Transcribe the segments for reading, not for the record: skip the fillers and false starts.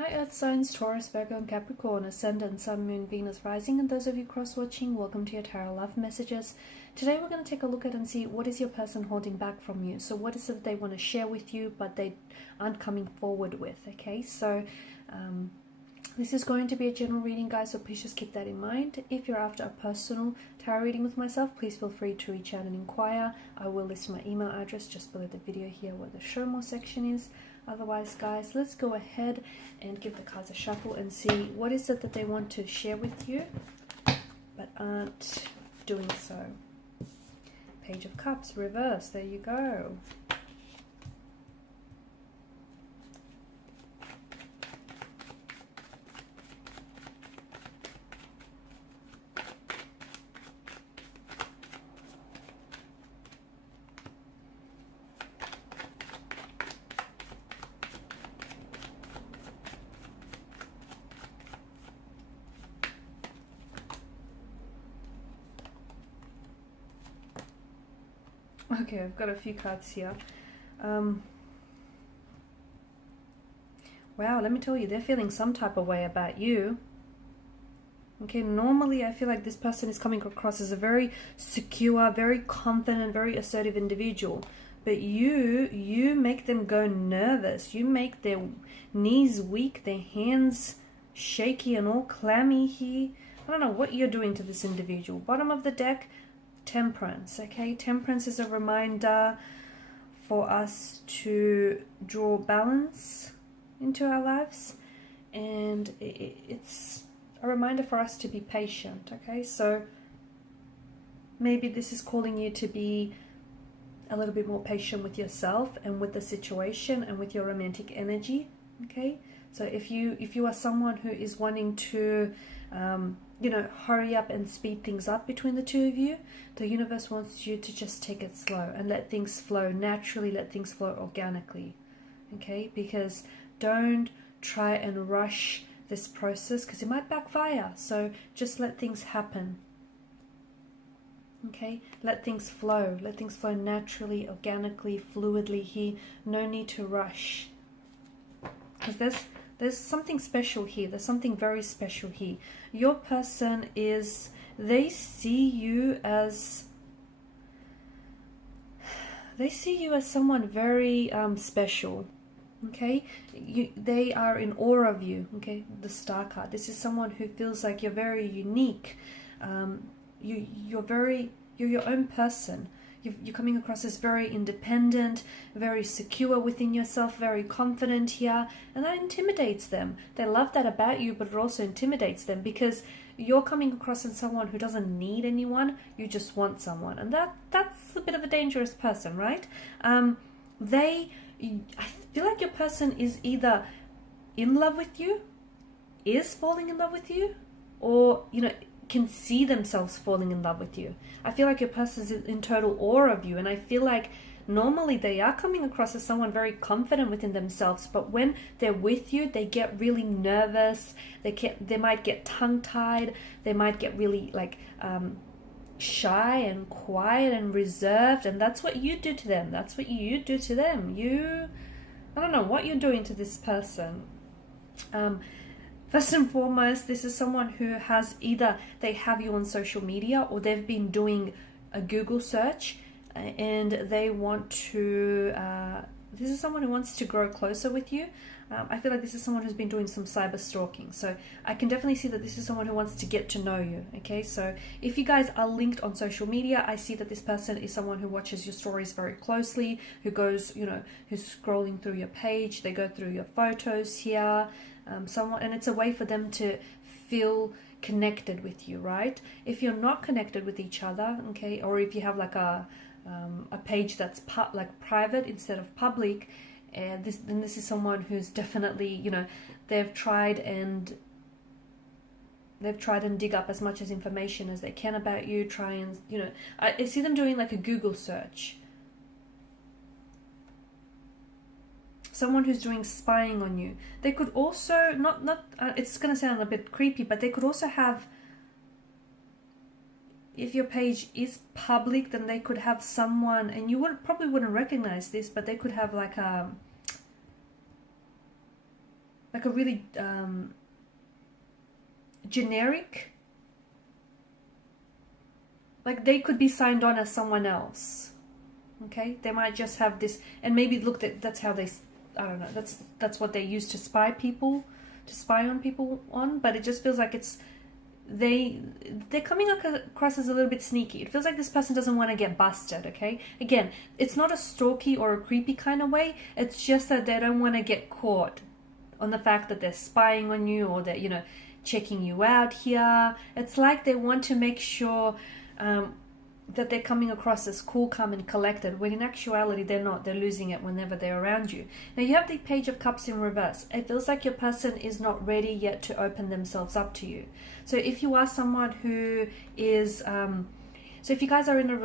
Hi Earth signs, Taurus, Virgo and Capricorn, Ascendant, Sun, Moon, Venus, Rising, and those of you cross-watching, welcome to your Tarot Love Messages. Today we're going to take a look at and see what is your person holding back from you. So what is it they want to share with you but they aren't coming forward with, okay? So this is going to be a general reading, guys, so please just keep that in mind. If you're after a personal tarot reading with myself, please feel free to reach out and inquire. I will list my email address just below the video here where the show more section is. Otherwise, guys, let's go ahead and give the cards a shuffle and see what is it that they want to share with you but aren't doing so. Page of Cups, reverse, there you go. Okay, I've got a few cards here. Wow, let me tell you, they're feeling some type of way about you. Okay, normally I feel like this person is coming across as a very secure, very confident, very assertive individual. But you make them go nervous. You make their knees weak, their hands shaky and all clammy here. I don't know what you're doing to this individual. Bottom of the deck, Temperance. Okay, Temperance is a reminder for us to draw balance into our lives, and it's a reminder for us to be patient. Okay, so maybe this is calling you to be a little bit more patient with yourself and with the situation and with your romantic energy. Okay, so if you are someone who is wanting to hurry up and speed things up between the two of you, the universe wants you to just take it slow and let things flow naturally, let things flow organically. Okay, because don't try and rush this process because it might backfire. So just let things happen. Okay, let things flow naturally, organically, fluidly here. No need to rush, because there's something special here. There's something very special here. Your person they see you as someone very special. Okay, they are in awe of you. Okay, the Star card. This is someone who feels like you're very unique. You're your own person. You're coming across as very independent, very secure within yourself, very confident here, and that intimidates them. They love that about you, but it also intimidates them because you're coming across as someone who doesn't need anyone. You just want someone, and that's a bit of a dangerous person, right? I feel like your person is either in love with you, is falling in love with you, or can see themselves falling in love with you. I feel like your person is in total awe of you, and I feel like normally they are coming across as someone very confident within themselves, but when they're with you, they get really nervous. They might get tongue-tied. They might get really shy and quiet and reserved, and that's what you do to them. That's what you do to them. I don't know what you're doing to this person. First and foremost, this is someone who has either they have you on social media or they've been doing a Google search and they want to, this is someone who wants to grow closer with you. I feel like this is someone who's been doing some cyber stalking. So I can definitely see that this is someone who wants to get to know you. Okay, so if you guys are linked on social media, I see that this person is someone who watches your stories very closely, who goes, who's scrolling through your page. They go through your photos here. And it's a way for them to feel connected with you, right? If you're not connected with each other, okay, or if you have like a page that's private instead of public, then this is someone who's definitely, they've tried and dig up as much as information as they can about you. I see them doing like a Google search. Someone who's doing spying on you. They could also it's going to sound a bit creepy, but they could also have, if your page is public, then they could have someone, and you probably wouldn't recognize this, but they could have like like a really generic, like they could be signed on as someone else. Okay, they might just have this, and maybe look, that's how they, I don't know, that's what they use to spy on people on. But it just feels like it's they're coming across as a little bit sneaky. It feels like this person doesn't want to get busted. Okay, again, it's not a stalky or a creepy kind of way. It's just that they don't want to get caught on the fact that they're spying on you, or that, you know, checking you out here. It's like they want to make sure that they're coming across as cool, calm, and collected, when in actuality they're not. They're losing it whenever they're around you. Now you have the Page of Cups in reverse. It feels like your person is not ready yet to open themselves up to you. So if you are someone who is, so if you guys are in a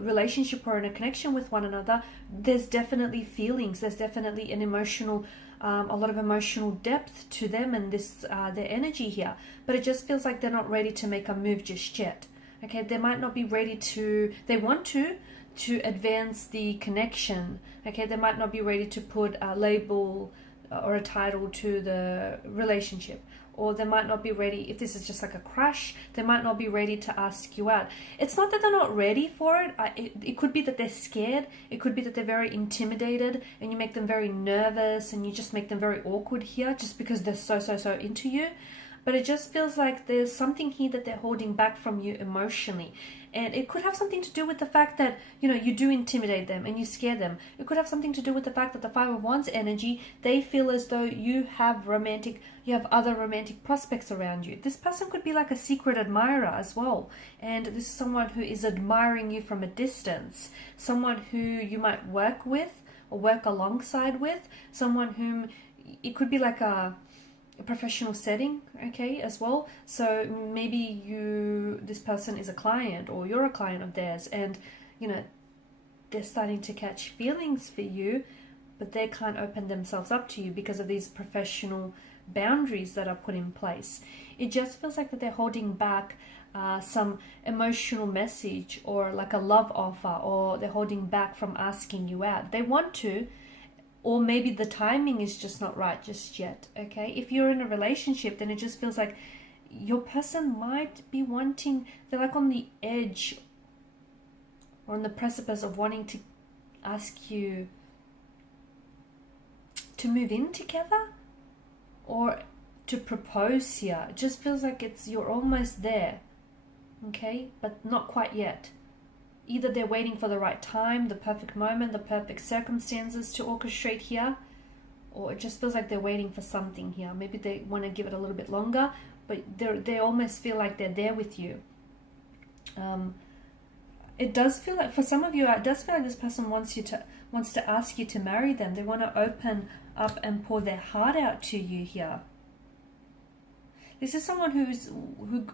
relationship or in a connection with one another, there's definitely feelings. There's definitely an emotional, a lot of emotional depth to them and this their energy here. But it just feels like they're not ready to make a move just yet. Okay, they might not be ready to, they want to advance the connection. Okay, they might not be ready to put a label or a title to the relationship. Or they might not be ready, if this is just like a crush, they might not be ready to ask you out. It's not that they're not ready for it. It could be that they're scared. It could be that they're very intimidated and you make them very nervous and you just make them very awkward here just because they're so into you. But it just feels like there's something here that they're holding back from you emotionally. And it could have something to do with the fact that, you know, you do intimidate them and you scare them. It could have something to do with the fact that the Five of Wands energy, they feel as though you have other romantic prospects around you. This person could be like a secret admirer as well. And this is someone who is admiring you from a distance. Someone who you might work with or work alongside with. Someone whom, it could be like a professional setting, okay, as well. So maybe this person is a client or you're a client of theirs, and you know, they're starting to catch feelings for you, but they can't open themselves up to you because of these professional boundaries that are put in place. It just feels like that they're holding back some emotional message or like a love offer, or they're holding back from asking you out. They want to, or maybe the timing is just not right just yet, okay? If you're in a relationship, then it just feels like your person might be wanting, they're like on the edge or on the precipice of wanting to ask you to move in together or to propose here. It just feels like you're almost there, okay? But not quite yet. Either they're waiting for the right time, the perfect moment, the perfect circumstances to orchestrate here, or it just feels like they're waiting for something here. Maybe they want to give it a little bit longer, but they almost feel like they're there with you. It does feel like, for some of you, it does feel like this person wants to ask you to marry them. They want to open up and pour their heart out to you here. This is someone who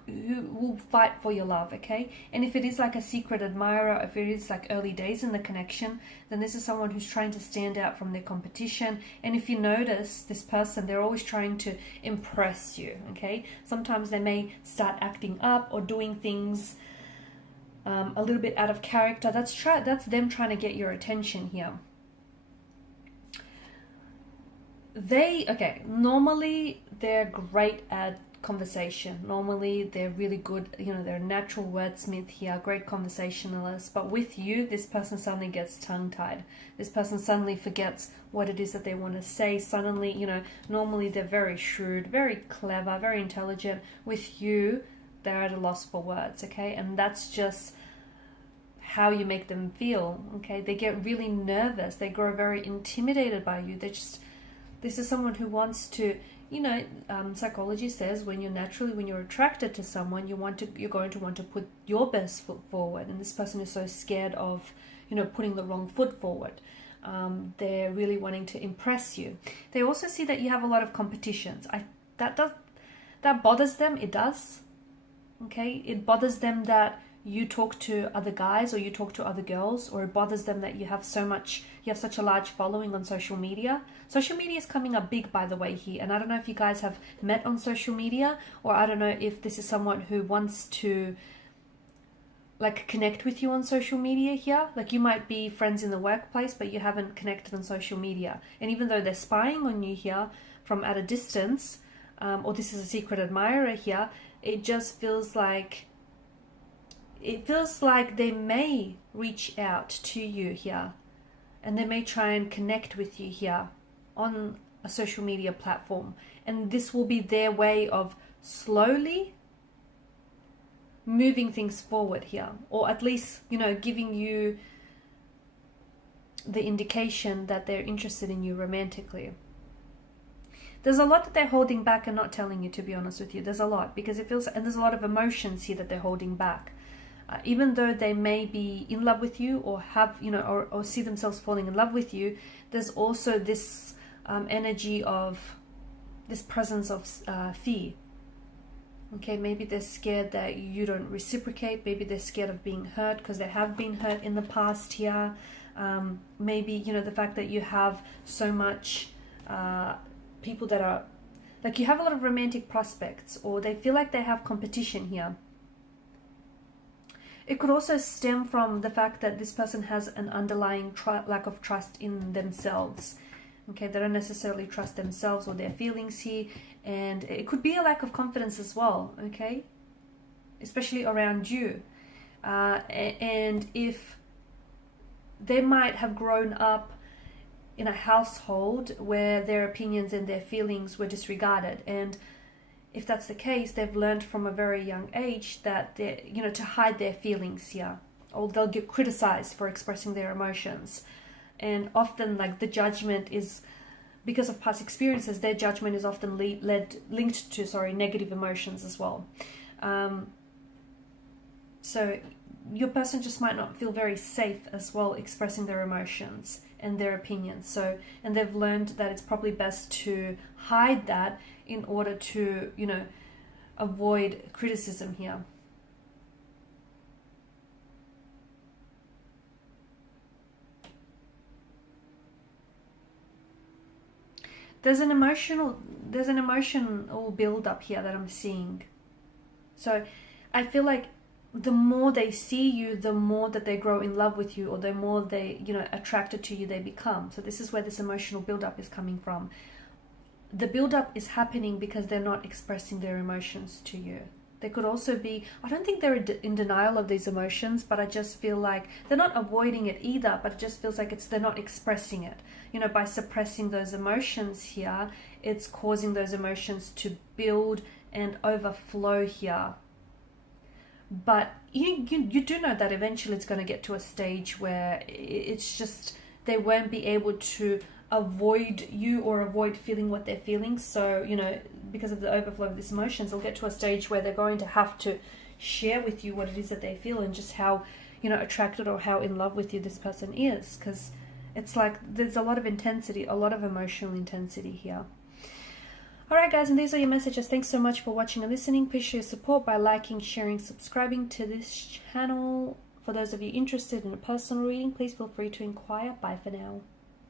will fight for your love, okay? And if it is like a secret admirer, if it is like early days in the connection, then this is someone who's trying to stand out from their competition. And if you notice this person, they're always trying to impress you, okay? Sometimes they may start acting up or doing things a little bit out of character. That's them trying to get your attention here. Normally they're great at conversation. Normally they're really good, you know, they're a natural wordsmith here, great conversationalist. But with you, this person suddenly gets tongue-tied. This person suddenly forgets what it is that they want to say. Suddenly, you know, normally they're very shrewd, very clever, very intelligent. With you, they're at a loss for words, okay? And that's just how you make them feel, okay? They get really nervous. They grow very intimidated by you. This is someone who wants to, you know, psychology says when you're attracted to someone, you're going to want to put your best foot forward. And this person is so scared of, you know, putting the wrong foot forward. They're really wanting to impress you. They also see that you have a lot of competitions. That bothers them. It does. Okay, it bothers them that you talk to other guys or you talk to other girls, or it bothers them that you have such a large following on social media. Social media is coming up big, by the way, here. And I don't know if you guys have met on social media, or I don't know if this is someone who wants to like connect with you on social media here. Like you might be friends in the workplace, but you haven't connected on social media. And even though they're spying on you here, from at a distance, or this is a secret admirer here, it just feels like, they may reach out to you here, and they may try and connect with you here on a social media platform, and this will be their way of slowly moving things forward here, or at least, you know, giving you the indication that they're interested in you romantically. There's a lot that they're holding back and not telling you, to be honest with you. There's a lot, because it feels, and there's a lot of emotions here that they're holding back. Even though they may be in love with you, or have, you know, or see themselves falling in love with you, there's also this energy of, this presence of fear. Okay, maybe they're scared that you don't reciprocate. Maybe they're scared of being hurt, because they have been hurt in the past here. Maybe, you know, the fact that you have so much people that are, like, you have a lot of romantic prospects, or they feel like they have competition here. It could also stem from the fact that this person has an underlying lack of trust in themselves. Okay, they don't necessarily trust themselves or their feelings here, and it could be a lack of confidence as well, okay? Especially around you. And if they might have grown up in a household where their opinions and their feelings were disregarded, and if that's the case, they've learned from a very young age that they, you know, to hide their feelings here, or they'll get criticized for expressing their emotions. And often, like, the judgment is, because of past experiences, their judgment is often linked to negative emotions as well. So your person just might not feel very safe as well expressing their emotions and their opinions. So, and they've learned that it's probably best to hide that in order to, you know, avoid criticism here. There's an emotional build up here that I'm seeing. So I feel like the more they see you, the more that they grow in love with you, or the more they, you know, attracted to you they become. So this is where this emotional build-up is coming from. The build-up is happening because they're not expressing their emotions to you. They could also be, I don't think they're in denial of these emotions, but I just feel like they're not avoiding it either, but it just feels like they're not expressing it. You know, by suppressing those emotions here, it's causing those emotions to build and overflow here. But you do know that eventually it's going to get to a stage where it's just, they won't be able to avoid you or avoid feeling what they're feeling. So, you know, because of the overflow of these emotions, they'll get to a stage where they're going to have to share with you what it is that they feel, and just how, you know, attracted or how in love with you this person is. Because it's like there's a lot of intensity, a lot of emotional intensity here. Alright guys, and these are your messages. Thanks so much for watching and listening. Please show your support by liking, sharing, subscribing to this channel. For those of you interested in a personal reading, please feel free to inquire. Bye for now.